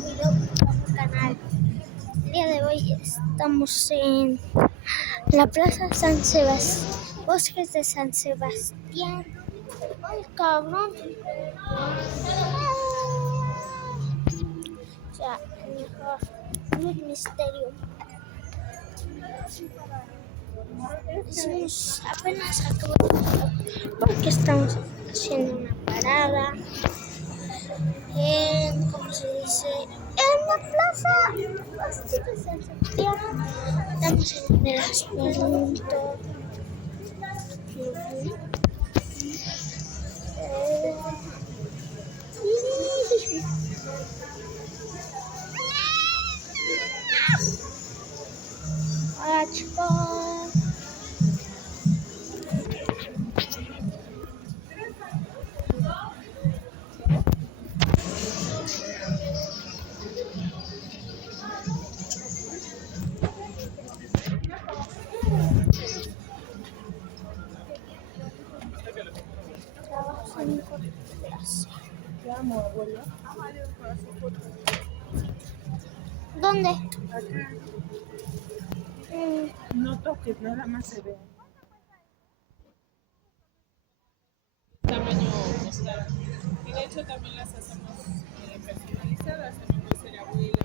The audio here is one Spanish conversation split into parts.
nuevo video para mi canal. El día de hoy estamos en la Plaza San Sebastián, Bosques de San Sebastián. ¡Ay, cabrón! O sea, el mejor Luz Misterio. Hicimos apenas acabamos porque estamos haciendo una parada en, ¿cómo se dice? En la plaza Bosques de San Sebastián. Estamos en el asfalto. Hola, chicos. Trabajo en corporación. Te amo, abuela. ¿Dónde? Acá. No toques, nada más se ve. Tamaño postal. Y de hecho también las hacemos personalizadas. También puede ser abuela,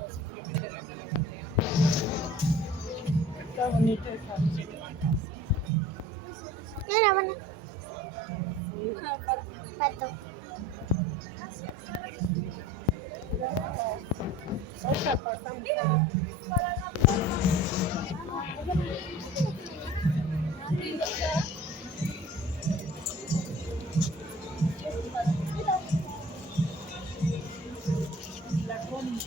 o simplemente la calabatea. Está bonita esa. Mira, bueno. Pato. Otra pasamos. La combi.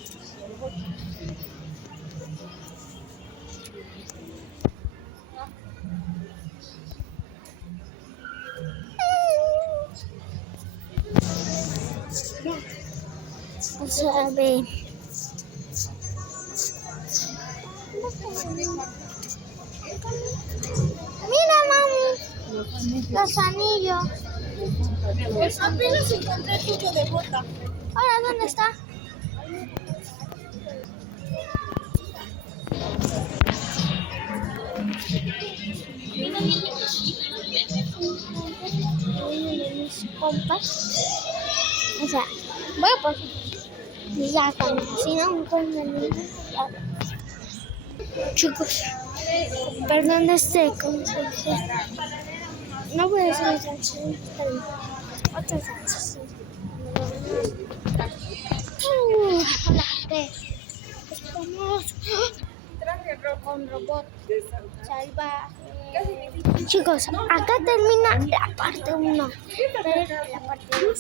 O sea, ve. Mira, mami. Los anillos. Apenas encontré tuyo de bota. Ahora, ¿dónde está? Uno de mis compas. O sea, voy a pasar. Ya, si no me encuentran ningún. Chicos, perdón, ¿cómo se dice? No voy a hacer esa canción, pero otra canción. Hola, estamos con robot salvaje. Chicos, acá termina la parte 1. La parte 2.